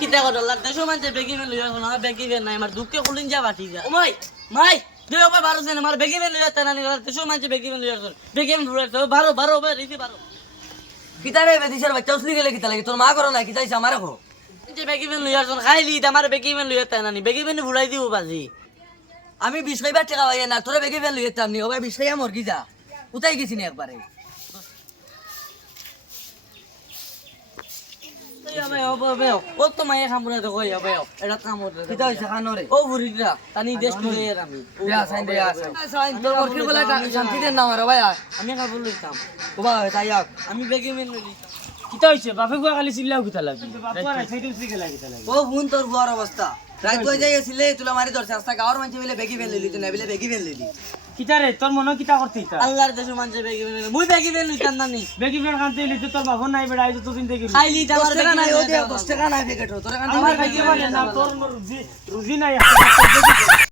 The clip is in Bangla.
কিতা কথা আল্লাহ দেশো মানছে বেগি মেল লইয়া না বেগি বেন নাই আমার দুঃখে কুলিন যা বাটি যা ও মাই দেও বা বারো দিন আমার বেগি মেল লইয়া তানা নি দেশো মানছে বেগি মেল লইয়া বেগি মেল লইয়া বারো রিসি বারো কিতা রে বেদিশার বাচ্চা উসলি গেলে কিতা লাগে তোর মা করো না কিতা আমারে কো যে বেগি মেল লইয়া খাইলি আমার বেগি মেল লইয়া তানা নি বেগি মেল ভুলাই দিও বাজি আমি 20 খাইবার টাকা পাই না তোরে বেগি ফেল লইতাম নি ও ভাই 20 খাইয়া মর কি যা উতাই গেছি নি একবারে ও তো মায়ে খামুনা তো কই হবে এটা কাম হতে কিতা হইছে কানরে ও বুড়িরা তানি দেশ লই এর আমি দেয়া সাইন তোর মর কি বলা শান্তি দেন না আমার ভাই আমি খাবো লইতাম ও ভাই তাই আক আমি বেগি মেল লইতাম কিতা হইছে বাপে গুয়া খালি চিল্লাও কিতা লাগি বাপা রাই সাইডে উসি গেলা কিতা লাগি ও হুন তোর বুয়ার অবস্থা রাত কই যাইছিলে তুলা মারি ধরছে আস্তা গাওর মানছে মিলে বেগি ফেল লইলি তুই না বিলে বেগি ফেল লইলি কিতা রে তোর মনে কিতা করতে ইতা আল্লাহর দেশে মানছে বেগি মেল মুই বেগি মেল লইতাম না নি বেগি ফের খানতে ইলি তোর বাপ নাই বেড়া আইতো তো চিন্তা করি খাইলি আমার 10 টাকা নাই ও বেগি দে 10 টাকা নাই প্যাকেট তোর কাছে আমার বেগি মানে না তোর রুজি নাই